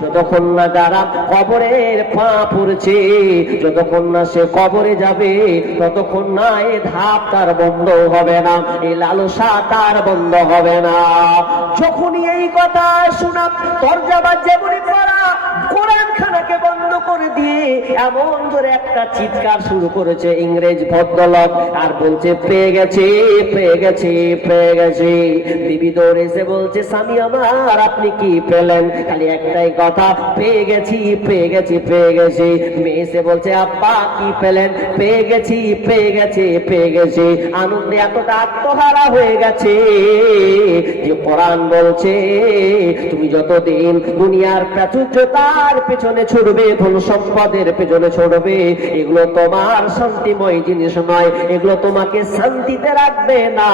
যতক্ষণ না যারা কবরের পা পড়ছে, যতক্ষণ না সে কবরে যাবে, ততক্ষণ না এ ধাপ তার বন্ধ হবে না, এই লালসা তার বন্ধ হবে না। যখনই এই কথা শোনা তরজমা যেমনি পড়া, কোরআন খানাকে বন্ধ করে দিয়ে এমন জোরে একটা চিৎকার শুরু করেছে ইংরেজ ভদ্রলোক, আর বলছে পেয়ে গেছে, পেয়ে গেছে, পেয়ে গেছে। বিবি দৌড়ে এসে বলছে স্বামী আমার আপনি কি পেলেন? খালি একটাই কথা, পেয়ে গেছি, পেয়ে গেছি, পেয়ে গেছি। মেয়ে এসে বলছে আব্বা কি পেলেন? পেয়ে গেছি, পেয়ে গেছি, পেয়ে গেছি। আনন্দে এতটা আত্মহারা হয়ে গেছে যে কোরআন বলছে তুমি যতদিন দুনিয়ার প্রাচুর্যতার পেছনে ছুটবে, ধন সম্পদের পেছনে ছুটবে, এগুলো তোমার শান্তিময় জিনিস নয়, এগুলো তোমাকে শান্তিতে রাখবে না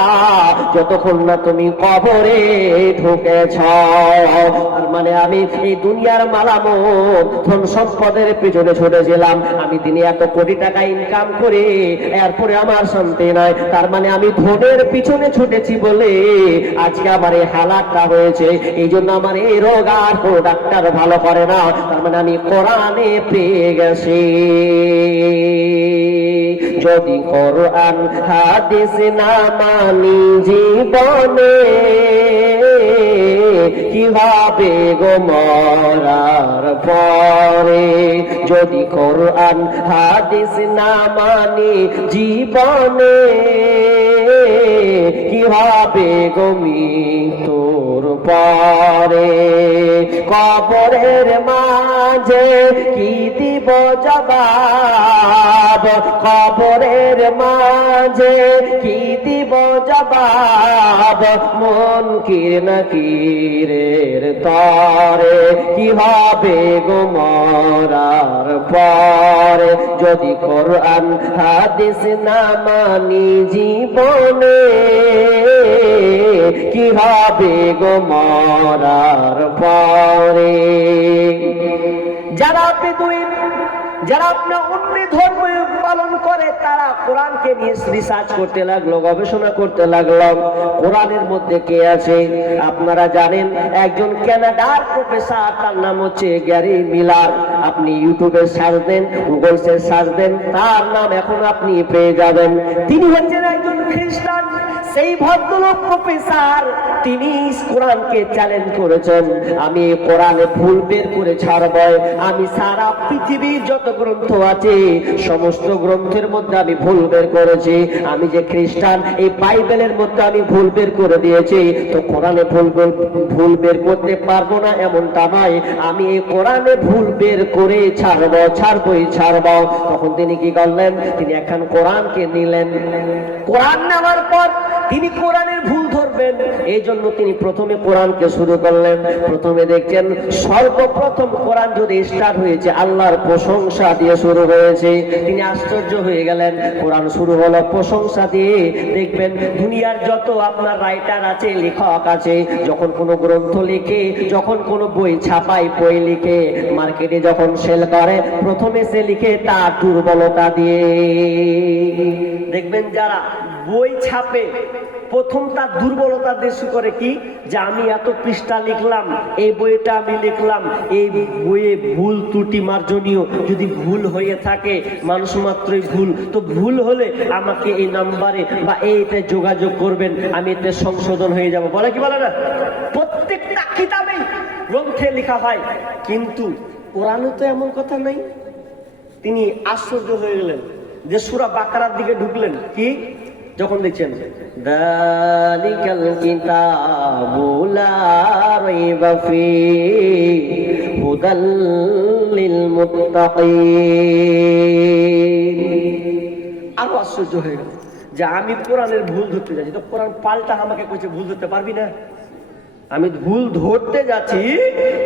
যতক্ষণ না তুমি কবরে ঢুকেছ। তার মানে আমি এই দুনিয়ার মালামত ধন সম্পদের পেছনে ছুটেছিলাম, আমি দিনে এত কোটি টাকা ইনকাম করে এরপরে আমার শান্তি নাই। তার মানে আমি ধনের পিছনে ছুটেছি বলে আজকে আমার এই হালাতটা হয়েছে, এই জন্য আমার এই রোগ আর কোনো ডাক্তার ভালো করে না। তার মানে আমি কোরআনে পেয়ে গেছি। যদি কোরআন হাদিস না মানি জীবনে, কিভাবে গো মরার পরে? যদি কোরআন হাদিস না মানি জীবনে, কিভাবে গো মৃত্যুর পরে? কবরের মাঝে কি দিব জবাব? কবরের মাঝে কি দিব জবাব? মুনকির নাকিরের তরে কিভাবে গো মরার পরে? যদি কোরআন হাদিস না মানি জীবনে, কিভাবে গো মরার পরে? যারা বেদুইন, যারা আপনার অন্য ধর্ম পালন করে, তারা কোরআনকে নিয়ে রিসার্চ করতে লাগলো, গবেষণা করতে লাগলো কোরআনের মধ্যে কে আছে। আপনারা জানেন একজন কানাডার প্রফেসর, তার নাম হচ্ছে গ্যারি মিলার। আপনি ইউটিউবে সার্চ দেন, গুগলসে সার্চ দেন, তার নাম এখন আপনি পেয়ে যাবেন। তিনি হচ্ছেন একজন খ্রিস্টান। সেই ভদ্রলোক প্রফেসর, তিনি কোরআনকে চ্যালেঞ্জ করেছেন, আমি কোরআনে ভুল বের করে ছাড়ব। আমি সারা পৃথিবীর যত গ্রন্থ আছে সমস্ত গ্রন্থের মধ্যে আমি ভুল বের করেছি। আমি যে খ্রিস্টান, এই বাইবেলের মধ্যে আমি ভুল বের করে দিয়েছি, তো কোরআনে ভুল বের করতে পারবো না এমনটা নয়, আমি এই কোরআনে ভুল বের করে ছাড়বই ছাড়ব। তখন তিনি কি করলেন? তিনি এখন কোরআনকে নিলেন। কোরআন নেওয়ার পর তিনি কোরআনের ভুল ধরবেন, এই জন্য তিনি প্রথমে কোরআনকে শুরু করলেন। প্রথমে দেখছেন সর্বপ্রথম কোরআন যদি স্টার্ট হয়েছে আল্লাহর প্রশংসা দিয়ে শুরু হয়েছে। তিনি আশ্চর্য হয়ে গেলেন, কোরআন শুরু হলো প্রশংসা দিয়ে। দেখবেন দুনিয়ার যত আপনার রাইটার আছে, লেখক আছে, যখন কোনো গ্রন্থ লিখে, যখন কোনো বই ছাপায়, বই লিখে মার্কেটে যখন সেল করে, প্রথমে সে লিখে তার দুর্বলতা দিয়ে। দেখবেন যারা বই ছাপে প্রথম তার দুর্বলতা দেশি করে কি, যে আমি এত পৃষ্ঠা লিখলাম, এই বইটা আমি লিখলাম, এই বইয়ে ভুল ত্রুটি মার্জনীয় যদি ভুল হয়ে থাকে, মানুষ মাত্রই ভুল, তো ভুল হলে আমাকে এই নাম্বারে বা এইটা যোগাযোগ করবেন, আমি এতে সংশোধন হয়ে যাব, বলে কি বলে না? প্রত্যেকটা কিতাবেই গ্রন্থে লেখা হয়, কিন্তু কোরআনে তো এমন কথা নাই। তিনি আশ্চর্য হয়ে গেলেন, যে সূরা বাকারার দিকে ঢুকলেন, কি যখন দেখছেন দালিকাল কিতাবু লা রাইবা ফীহি হুদাল লিল মুত্তাকিন, আরো আশ্চর্য হয়ে গেল যে আমি কোরআনের ভুল ধরতে যাচ্ছি, তো কোরআন পাল্টা আমাকে কইছে ভুল ধরতে পারবি না। আমি ভুল ধরতে যাচ্ছি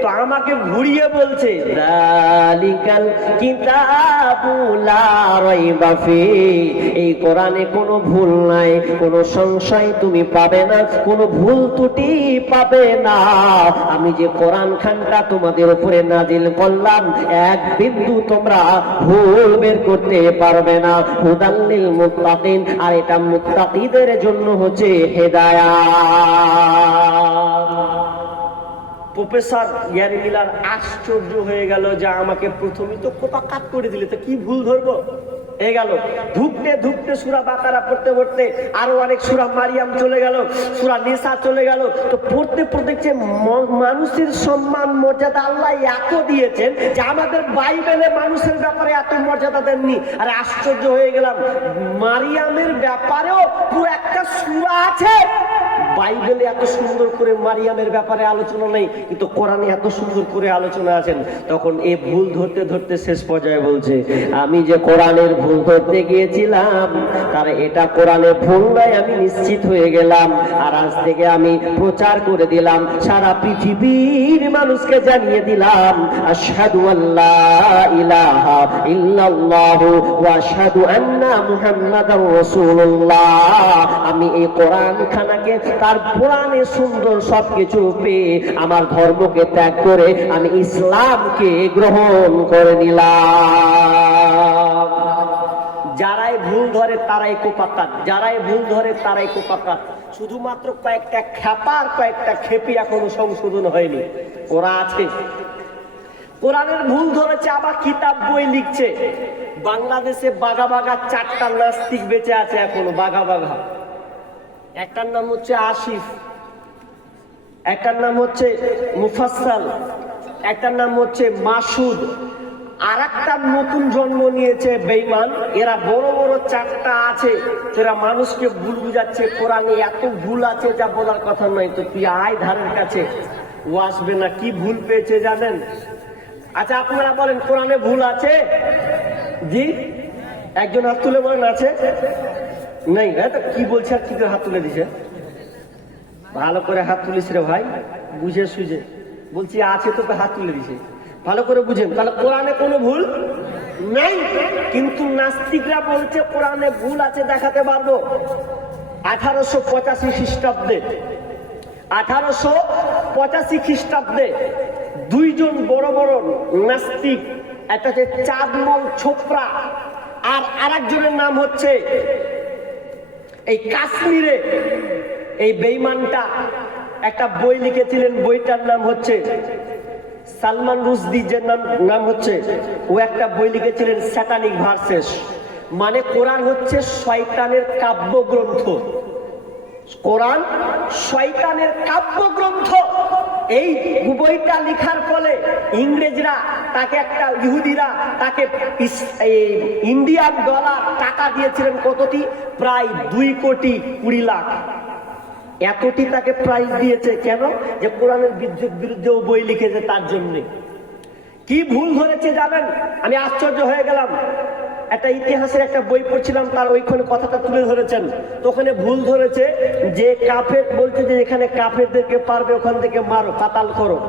তো আমাকে ঘুরিয়ে বলছে দালিকাল কিতাবু লা রাইবা ফীহি, এই কোরআনে কোনো ভুল নাই, কোনো সংশয় তুমি পাবে না, কোনো ভুল ত্রুটি পাবে না। আমি যে কোরআন খানটা তোমাদের উপরে নাজিল করলাম, এক বিন্দু তোমরা ভুল বের করতে পারবে না। হুদাল লিল মুত্তাকিন, আর এটা মুত্তাকিদের জন্য হচ্ছে হেদায়েত। প্রফেসর গ্যারি মিলার আশ্চর্য হয়ে গেল যে আমাকে প্রথমেই তো কোপা কাট করে দিলে, তো কি ভুল ধরবো হয়ে গেল। ধুকতে ধুকতে সূরা বাকারা পড়তে পড়তে আরো অনেক সূরা মারিয়াম চলে গেল, সূরা নিসা চলে গেল। তো পড়তে পড়তে যে মানুষের সম্মান মর্যাদা আল্লাহ এত দিয়েছেন যে আমাদের বাইবেলে মানুষের ব্যাপারে এত মর্যাদা দেননি। আর আশ্চর্য হয়ে গেলাম, মারিয়ামের ব্যাপারেও পুরো একটা সূরা আছে। বাইবেলে এত সুন্দর করে মারিয়ামের ব্যাপারে আলোচনা নেই, কিন্তু কোরআনে এত সুন্দর করে আলোচনা আছেন। তখন এ ভুল ধরতে ধরতে শেষ পর্যায়ে বলছে, আমি যে কোরআনের ভুল ধরতে গিয়েছিলাম তার এটা কোরআনে ভুল নয়, আমি নিশ্চিত হয়ে গেলাম। আর আজ থেকে আমি প্রচার করে দিলাম, সারা পৃথিবীর মানুষকে জানিয়ে দিলাম, আশহাদু আল্লা ইলাহা ইল্লাল্লাহু ওয়া আশহাদু আন্না মুহাম্মাদার রাসূলুল্লাহ। আমি এই কোরআন খানাকে তার পুরাণে সুন্দর সবকিছু পেয়ে আমার ধর্মকে ত্যাগ করে আমি ইসলামকে গ্রহণ করে নিলাম। যারাই ভুল ধরে তারাই কোপাকাত, যারাই ভুল ধরে তারাই কোপাকাত। শুধুমাত্র কয়েকটা খ্যাপার কয়েকটা খেপি এখনো সংশোধন হয়নি, ওরা আছে। কোরআনের ভুল ধরেছে, আবার কিতাব বই লিখছে। বাংলাদেশে বাঘা বাঘা 4টা নাস্তিক বেঁচে আছে এখনো, বাঘা বাঘা। একটার নাম হচ্ছে আসিফ, একটার নাম হচ্ছে মুফাসসাল, একটার নাম হচ্ছে মাসুদ, আর একটা নতুন জন্ম নিয়েছে বেঈমান। এরা বড় বড় 4টা আছে, এরা মানুষকে ভুল বুঝাচ্ছে। কোরআনে এত ভুল আছে যা বলার কথা নয়। তো তুই আয় ধারের কাছে, ও আসবে না। কি ভুল পেয়েছে জানেন? আচ্ছা আপনারা বলেন কোরআনে ভুল আছে? জি, একজন হাত তুলে বলেন আছে। নেই, তো কি বলছে? আর কি করে হাত তুলে দিছে? ভালো করে হাত তুলিস রে ভাই, বুঝে সুঝে বলছি আছে, তোকে হাত তুলে দিছে। ভালো করে বুঝেন, তাহলে কোরআনে কোনো ভুল নেই। কিন্তু নাস্তিকরা বলছে কোরআনে ভুল আছে, দেখাতে পারবো। 1885 খ্রিস্টাব্দে 1885 খ্রিস্টাব্দে দুইজন বড় বড় নাস্তিক, একটা হচ্ছে চাঁদমল ছোপড়া আর আরেকজনের নাম হচ্ছে এই কাশ্মীরে এই বেঈমানটা একটা বই লিখেছিলেন। বইটার নাম হচ্ছে সালমান রুশদি, যে নাম হচ্ছে, ও একটা বই লিখেছিলেন স্যাটানিক ভার্সেস। মানে কোরআন হচ্ছে শয়তানের কাব্যগ্রন্থ, কোরআন শয়তানের কাব্যগ্রন্থ। এই বইটা লেখার ফলে ইংরেজরা তাকে, একটা ইহুদিরা তাকে ইন্ডিয়ান ডলার টাকা দিয়েছিলেন। কতটি? প্রায় 2,20,00,000,000। এতটি তাকে প্রাইজ দিয়েছে। কেন? যে কোরআনের বিরুদ্ধে ও বই লিখেছে, তার জন্য। কি ভুল ধরেছে জানেন? আমি আশ্চর্য হয়ে গেলাম। একটা ইতিহাসের একটা বই পড়ছিলাম, তার ওইখানে কথাটা তুলে ধরেছেন। তো ওখানে ভুল ধরেছে যে কাফের বলছে যে এখানে কাফেরদেরকে পারবে ওখান থেকে মারো, কাতাল করো।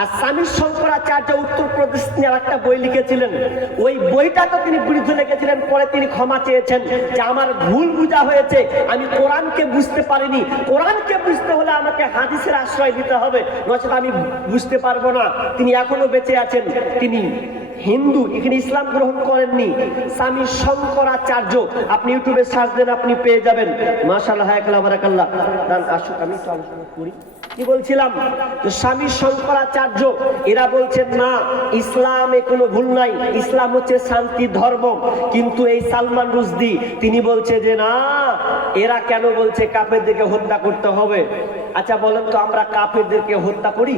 আর স্বামী শঙ্করাচার্য উত্তরপ্রদেশ নিয়ে একটা বই লিখেছিলেন। ওই বইটা তো তিনি বিরুদ্ধে লিখেছিলেন, পরে তিনি ক্ষমা চেয়েছেন যে আমার ভুল বুঝা হয়েছে, আমি কোরআনকে বুঝতে পারিনি। কোরআনকে বুঝতে হলে আমাকে হাদিসের আশ্রয় দিতে হবে, নচেত আমি বুঝতে পারবো না। তিনি এখনো বেঁচে আছেন, তিনি হিন্দু, এখানে ইসলাম গ্রহণ করেননি। স্বামী শঙ্করাচার্য, আপনি ইউটিউবে সার্চ দেন, আপনি পেয়ে যাবেন। মাশাআল্লাহ, হায়াকাল্লাহ, বারাকাল্লাহ। আসুক, আমি তো আলোচনা করি। কি বলছিলাম? তো স্বামী শঙ্করাচার্য এরা বলছেন না, ইসলামে কোনো ভুল নাই, ইসলাম হচ্ছে শান্তি ধর্ম। কিন্তু এই সালমান রুশদি তিনি বলছে যে না, এরা কেন বলছে কাফেরদেরকে হত্যা করতে হবে। আচ্ছা বলেন তো, আমরা কাফেরদেরকে হত্যা করি?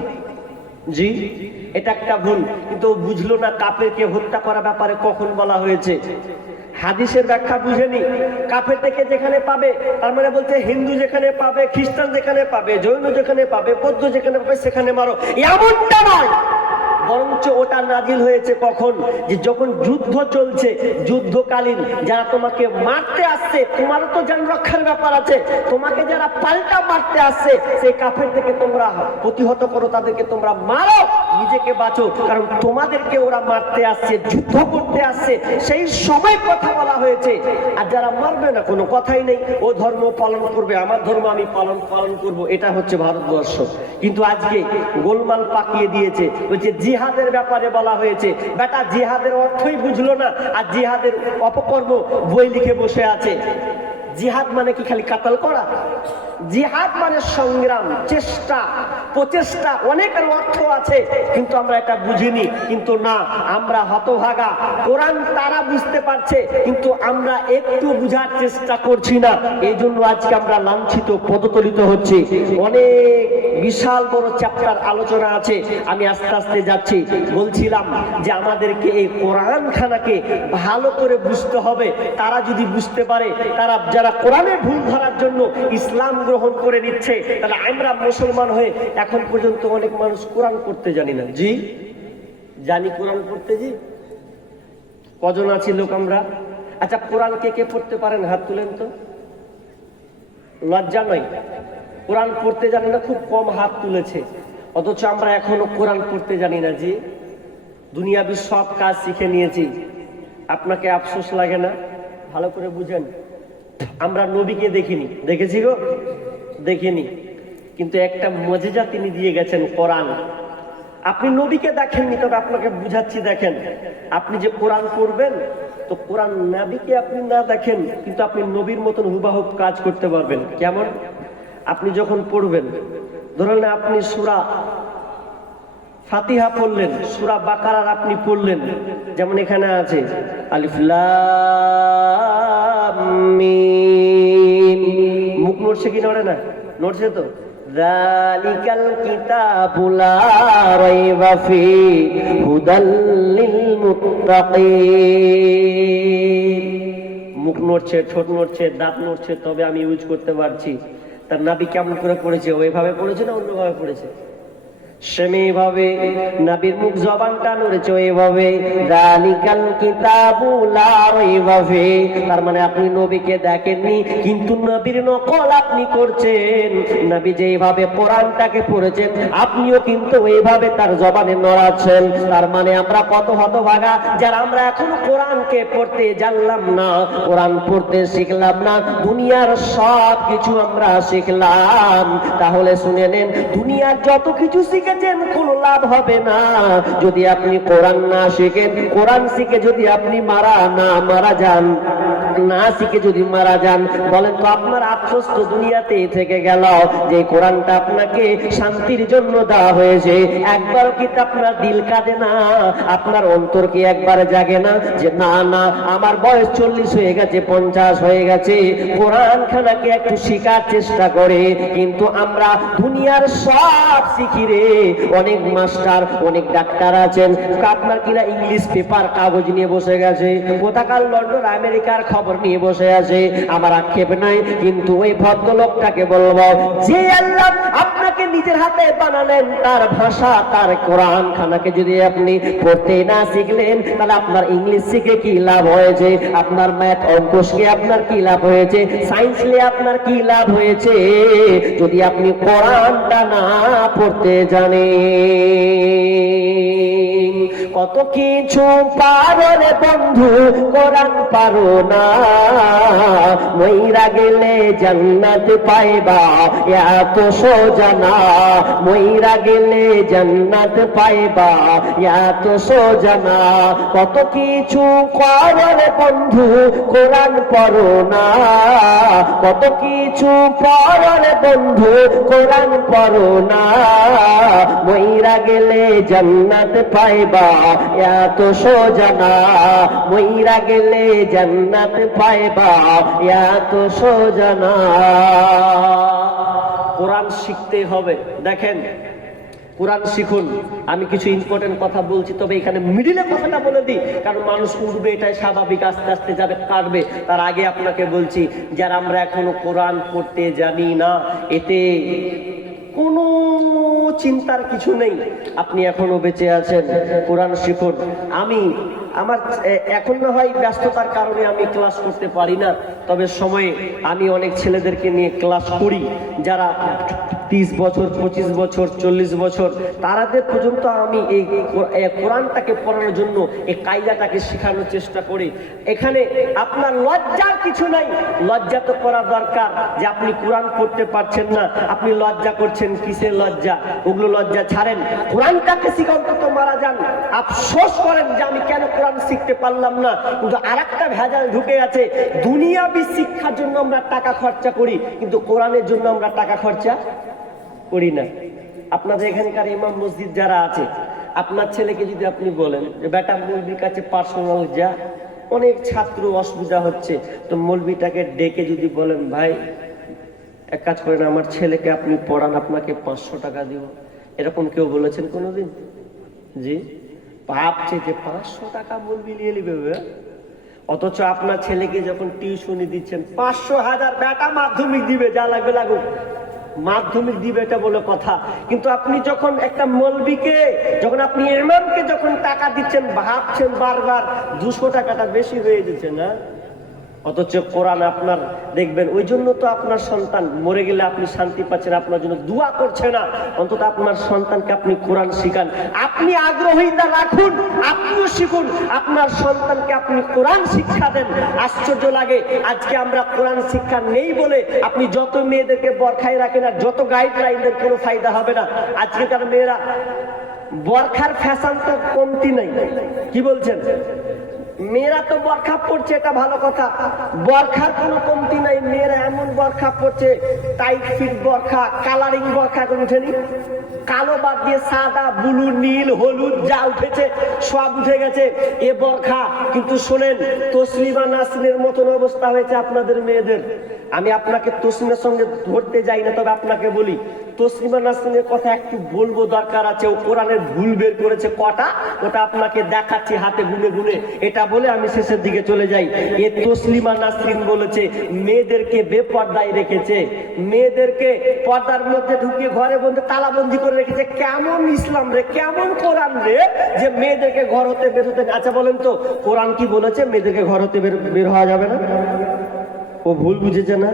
জি, এটা একটা ভুল। কিন্তু বুঝলো না কাফেরকে হত্যা করার ব্যাপারে কখন বলা হয়েছে। হাদিসের ব্যাখ্যা বুঝেনি। কাফের থেকে যেখানে পাবে, তার মানে বলছে হিন্দু যেখানে পাবে, খ্রিস্টান যেখানে পাবে, জৈন যেখানে পাবে, বৌদ্ধ যেখানে পাবে সেখানে মারো, এমনটা নয়। বরঞ্চ ওটা নাজিল হয়েছে কখন? যে যখন যুদ্ধ চলছে, যুদ্ধকালীন যারা তোমাকে মারতে আসছে, তোমারও তো জান রক্ষার ব্যাপার আছে, তোমাকে যারা পাল্টা মারতে আসছে সেই কাফের থেকে তোমরা প্রতিহত করো, তাদেরকে তোমরা মারো, নিজেকে বাঁচো। কারণ তোমাদেরকে ওরা মারতে আসছে, যুদ্ধ করতে আসছে, সেই সময় কথা বলা হয়েছে। আর যারা মারবে না, কোনো কথাই নেই, ও ধর্ম পালন করবে, আমার ধর্ম আমি পালন করব। এটা হচ্ছে ভারতবর্ষ। কিন্তু আজকে গোলমাল পাকিয়ে দিয়েছে। বলছে জিহাদের ব্যাপারে বলা হয়েছে, বেটা জিহাদের অর্থই বুঝলো না, আর জিহাদের অপকর্ম বই লিখে বসে আছে। জিহাদ মানে কি খালি কাতাল করা? জিহাদ মানে সংগ্রাম, চেষ্টা, প্রচেষ্টা, অনেকের অর্থ আছে, কিন্তু আমরা এটা বুঝিনি। কিন্তু না, আমরা হতভাগা। কোরআন তারা বুঝতে পারছে, কিন্তু আমরা একটু বুঝার চেষ্টা করছি না। এই জন্য আজকে আমরা লাঞ্ছিত, পদতলিত হচ্ছি। অনেক বিশাল বড় চ্যাপ্টার আলোচনা আছে, আমি আস্তে আস্তে যাচ্ছি। বলছিলাম যে আমাদেরকে এই কোরআন খানাকে ভালো করে বুঝতে হবে। তারা যদি বুঝতে পারে, তারা যারা কোরআনের ভুল ধরার জন্য ইসলাম গ্রহণ করে নিচ্ছে, তাহলে আমরা মুসলমান হয়ে এখন পর্যন্ত অনেক মানুষ কোরআন পড়তে জানি না। জি জানি কোরআন পড়তে, জি কজন আছি লোক আমরা? আচ্ছা, কোরআন কে কে পড়তে পারেন? হাত তুলেন তো। লজ্জা নয়, কোরআন পড়তে জানি না খুব কম হাত তুলেছে, অথচ আমরা এখনো কোরআন পড়তে জানি না। জি দুনিয়াবি সব কাজ শিখে নিয়েছি। আপনাকে আফসোস লাগে না? ভালো করে বুঝেন, আমরা নবীকে দেখিনি, দেখেছি গো? দেখিনি, কিন্তু একটা মজেজা তিনি দিয়ে গেছেন, কোরআন। আপনি নবীকে দেখেননি, তবে আপনাকে বুঝাচ্ছি। দেখেন, আপনি যে কোরআন পড়বেন, তো কোরআন নবীকে আপনি না দেখেন, কিন্তু আপনি নবীর মতন হুবাহুব কাজ করতে পারবেন। কেমন? আপনি যখন পড়বেন, ধরুন আপনি সূরা ফাতিহা পড়লেন, সূরা বাকারার আপনি পড়লেন, যেমন এখানে আছে আলিফ লাম মিম। মুখ নড়ছে কি নড়ে না? নড়ছে তো। যালিকাল কিতাবু লা রাইবা ফীহি হুদাল লিল মুত্তাকিন। মুখ নড়ছে, ঠোঁট নড়ছে, দাঁত নড়ছে, তবে আমি ইউজ করতে পারছি। তার নবী কেমন করে পড়েছে? ওইভাবে পড়েছে না অন্যভাবে পড়েছে? সেমভাবে নবীর মুখ জবানটা নড়েছে ওইভাবে। যালিকাল কিতাবু লা রাইবা ফীহি, তার মানে আপনি নবীকে দেখেননি, কিন্তু নবীর নকল আপনি করছেন। নবী যেভাবে কোরআনটাকে পড়েছেন, আপনিও কিন্তু এইভাবে তার জবানে নড়াচ্ছেন। তার মানে আমরা কত হতভাগা, যারা আমরা এখনো কোরআনকে পড়তে জানলাম না, কোরআন পড়তে শিখলাম না, দুনিয়ার সব কিছু আমরা শিখলাম। তাহলে শুনে নেন, দুনিয়ার যত কিছু শিখে কোনো লাভ হবে না যদি আপনি কোরআন না শিখেন। কোরআন শিখে যদি আপনি মারা যান, না শিখে যদি মারা যান, বলেন তো আপনার আফসোস তো দুনিয়াতে থেকে গেল। যে কোরআনটা আপনাকে শান্তির জন্য দেওয়া হয়েছে, একবার কি আপনার দিল কাঁদে না? আপনার অন্তর কি একবার জাগে না যে না না, আমার বয়স 40 হয়ে গেছে, 50 হয়ে গেছে, কোরআন খানাকে একটু শিখার চেষ্টা করে? কিন্তু আমরা দুনিয়ার সব শিখি রে। অনেক মাস্টার, অনেক ডাক্তার আছেন, আপনার কিনা ইংলিশ পেপার কাগজ নিয়ে বসে গেছে, কোথাকার লন্ডন আমেরিকার খবর নিয়ে বসে আছে। আমার আক্ষেপ নাই, কিন্তু ওই ভদ্রলোকটাকে বলবো, যে আল্লাহ আপনাকে নিজের হাতে বানালেন, তার ভাষা, তার কোরআন খানাকে যদি আপনি পড়তে না শিখলেন, তাহলে আপনার ইংলিশ শিখে কি লাভ হয়েছে? আপনার ম্যাথ অঙ্ক শিখে আপনার কি লাভ হয়েছে? সায়েন্স নিয়ে আপনার কি লাভ হয়েছে, যদি আপনি কোরআনটা না পড়তে জানেন? কত কিছু পারো রে বন্ধু, কোরআন পারো না। মইরা গেলে জান্নাত পাইবা, এত সোজা না। মইরা গেলে জান্নাত পাইবা, এত সোজা না। কত কিছু করো রে বন্ধু, কোরআন পড়ো না। কত কিছু পড়ো রে বন্ধু, কোরআন পড়ো না। মইরা গেলে জান্নাত পাইবা, এত সোজা না। মইরা গেলে জান্নাত পাইবা, এত সোজা না। কোরআন শিখতে হবে। দেখেন, কোরআন শিখুন। আমি কিছু ইম্পর্টেন্ট কথা বলছি, তবে এখানে মিডিলে কথাটা বলে দিই, কারণ মানুষ উঠবে, এটাই স্বাভাবিক, আস্তে আস্তে যাবে, কাটবে। তার আগে আপনাকে বলছি, যারা আমরা এখনো কোরআন পড়তে জানি না, এতে কোনো চিন্তার কিছু নেই। আপনি এখনো বেঁচে আছেন, কোরআন শিখুন। আমার এখন না হয় ব্যস্ততার কারণে আমি ক্লাস করতে পারি না, তবে সময়ে আমি অনেক ছেলেদেরকে নিয়ে ক্লাস করি, যারা 30 বছর, 25 বছর, 40 বছর, তারাদের পর্যন্ত আমি এই কোরআনটাকে পড়ানোর জন্য এই কায়দাটাকে শেখানোর চেষ্টা করি। এখানে আপনার লজ্জার কিছু নাই। লজ্জা তো করা দরকার, যে আপনি কোরআন পড়তে পারছেন না, আপনি লজ্জা করছেন, কিসের লজ্জা? ওগুলো লজ্জা ছাড়েন, কোরআনটাকে শিখে অন্তত মারা যান। আফসোস করেন যে আমি কেন কোরআন শিখতে পারলাম না। কিন্তু আরেকটা ভেজাল ঢুকে আছে, দুনিয়াবি শিক্ষার জন্য আমরা টাকা খরচা করি, কিন্তু কোরআনের জন্য আমরা টাকা খরচা করি না। আপনাদের এখানকার ইমাম মসজিদ যারা আছে, আপনার ছেলেকে যদি আপনি বলেন যে বেটা মৌলবীর কাছে পার্সোনাল যা, অনেক ছাত্র অসুবিধা হচ্ছে, তো মৌলবীটাকে ডেকে যদি বলেন ভাই এক কাজ করেন আমার ছেলেকে আপনি পড়ান, আপনাকে 500 টাকা দিব, এরকম কেউ বলেছেন কোনোদিন? জি, ভাবছে যে 500 টাকা মৌলবী নিয়ে নিবে, অথচ আপনার ছেলেকে যখন টিউশনি দিচ্ছেন 500,000, বেটা মাধ্যমিক দিবে, যা লাগবে লাগুক, মাধ্যমিক দিবে, এটা বলে কথা। কিন্তু আপনি যখন একটা মৌলবীকে, যখন আপনি ইমামকে যখন টাকা দিচ্ছেন, ভাবছেন বারবার 200 টাকাটা বেশি হয়ে যাচ্ছে না? অথচ কোরআন আপনার দেখবেন, ওই জন্য তো আপনার সন্তান মরে গেলে আপনি শান্তি পাচ্ছেন, আপনার জন্য দোয়া করছে না। অন্তত আপনার সন্তানকে আপনি কোরআন শিখান, আপনি আগ্রহীতা রাখুন, আপনিও শিখুন, আপনার সন্তানকে আপনি কোরআন শিক্ষা দেন। আশ্চর্য লাগে, আজকে আমরা কোরআন শিক্ষা নেই বলে আপনি যত মেয়েদেরকে বরখায় রাখেন আর যত গাইডলাইন দেন, কোনো ফায়দা হবে না। আজকেকার মেয়েরা বরখার ফ্যাশন তো কমতি নাই, কি বলছেন? মেয়েরা তো বরখা পড়ছে, এটা ভালো কথা, বরখার কোনো কমতি নাই। মেয়েরা এমন বরখা পড়ছে, টাইট ফিট বরখা, কালারিং বরখা করে উঠেনি, কালো বাদ দিয়ে সাদা, ব্লু, নীল, হলুদ যা উঠেছে সব উঠে গেছে এ বরখা। কিন্তু শোনেন, তসলিমা নাসরিনের মতন অবস্থা হয়েছে আপনাদের মেয়েদের। আমি আপনাকে তসলিমার সঙ্গে ধরতে যাই না, তবে আপনাকে বলি, তসলিমা নাসরিনের কথা একটু বলবো, দরকার আছে। ও কোরআনের ভুল বের করেছে কটা, ওটা আপনাকে দেখাচ্ছি হাতে গুনে গুনে। এটা বলে আমি শেষের দিকে চলে যাই। এ তসলিমা নাসরিন বলেছে মেয়েদেরকে বেপর্দায় রেখেছে, মেয়েদেরকে পর্দার মধ্যে ঢুকিয়ে ঘরে বন্ধে তালাবন্দি করে রেখেছে। কেমন ইসলাম রে, কেমন কোরআন রে, যে মেয়েদেরকে ঘর হতে বের হতে। আচ্ছা বলেন তো, কোরআন কি বলেছে মেয়েদেরকে ঘর হতে বের হওয়া যাবে না? ও ভুল বুঝেছে না?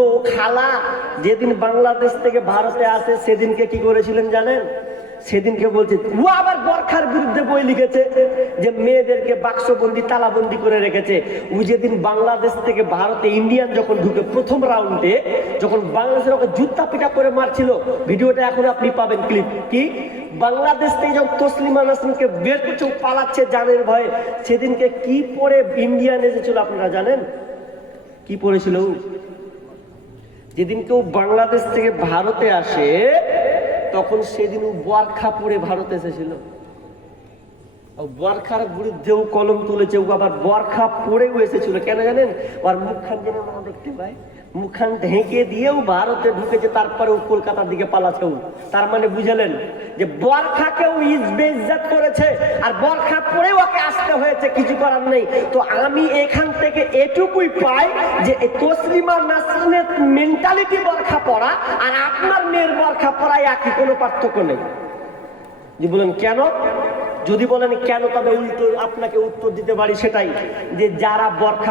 ও খালা যেদিন বাংলাদেশ থেকে ভারতে আসে সেদিনকে কি করেছিলেন জানেন? সেদিনকে বলছে ও আবার বরখার বিরুদ্ধে বই লিখেছে, যে মেয়েদেরকে বাক্সবন্দি তালাবন্দি করে রেখেছে। ও যেদিন বাংলাদেশ থেকে ভারতে ইন্ডিয়ান যখন ঢুকে প্রথম রাউন্ডে, যখন বাংলাদেশের ওকে জুতা পিটা করে মারছিল, ভিডিওটা এখন আপনি পাবেন, ক্লিপ। কি বাংলাদেশ থেকে যখন তসলিমা নাসরিনকে বের করছে, পালাচ্ছে জানের ভয়ে, সেদিনকে কি পরে ইন্ডিয়ান এসেছিল আপনারা জানেন? কি পড়েছিল? যেদিন কেউ বাংলাদেশ থেকে ভারতে আসে, তখন সেদিন ও বরখা পরে ভারত এসেছিল। বরখার বিরুদ্ধেও কলম তুলেছে, ও আবার বরখা পরেও এসেছিল। কেন জানেন? আর মুখখান যেন না দেখতে পায়, মুখখান ঢেকে দিয়েও ভারতে ঢুকেছে, তারপরে ও কলকাতার দিকে পালাছে। তার মানে বুঝলেন যে বরখাকেও ইজ্জত করেছে, আর বরখা পরেও ওকে আসতে হয়েছে, কিছু করার নেই। তো আমি এখান থেকে এটুকুই পাই যে তসলিমা নাসরিনের মেন্টালিটি বরখা পরা আর আপনার মেয়ের বরখা পরায় একই, কোনো পার্থক্য নেই। যে বলেন কেন? যদি বলেন কেন, তবে উল্টো আপনাকে উত্তর দিতে পারি সেটাই, যে যারা বরখা